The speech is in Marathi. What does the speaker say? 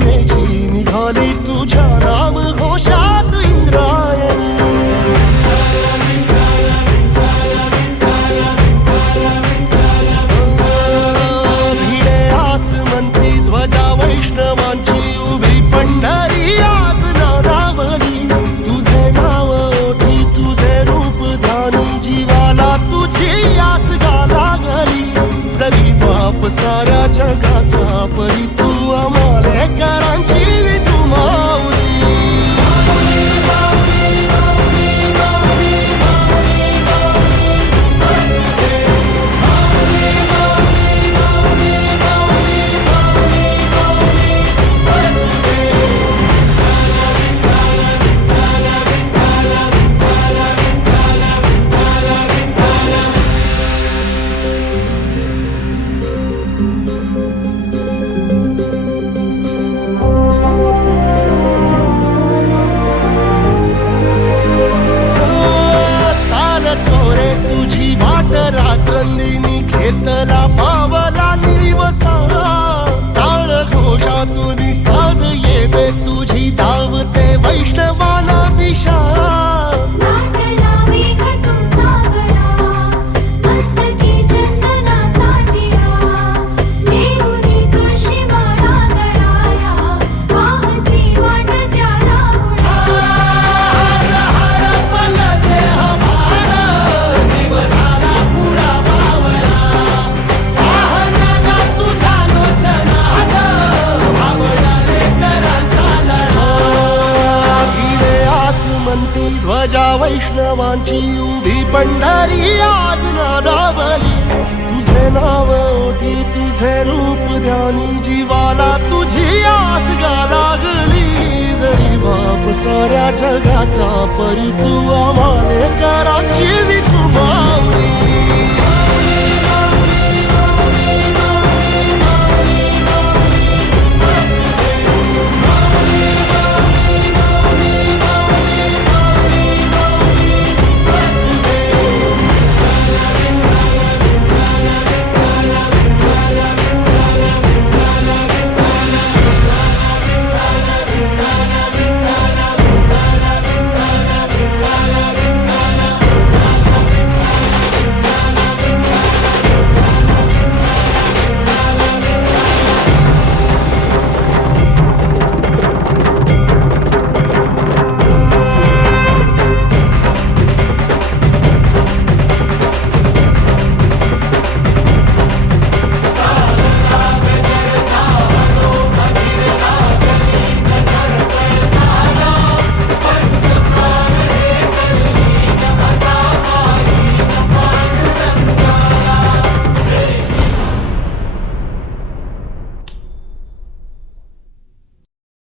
महिमेची निघाली तुझ्या नाम घोषात इंद्रायणी. भिडे आसमंती ध्वजा वैष्णवांची उभी पंढरी आज नादावली. तुझे नाव ओठी तुझे रूप ध्यानी जीवाला तुझी आस गा लागली. जरी बाप साऱ्या जगाचा परी तू अमालेकरांची विधू माऊली. रात्रंदिनी घेतला पावला निवसा. टाळ घोषातून साध येते तुझी धावते वैष्णवाला दिशा. ध्वजा वैष्णवांची उभी पंढरी आज नादावली. तुझे नाव ओठी तुझे रूप ध्यानी जीवाला तुझी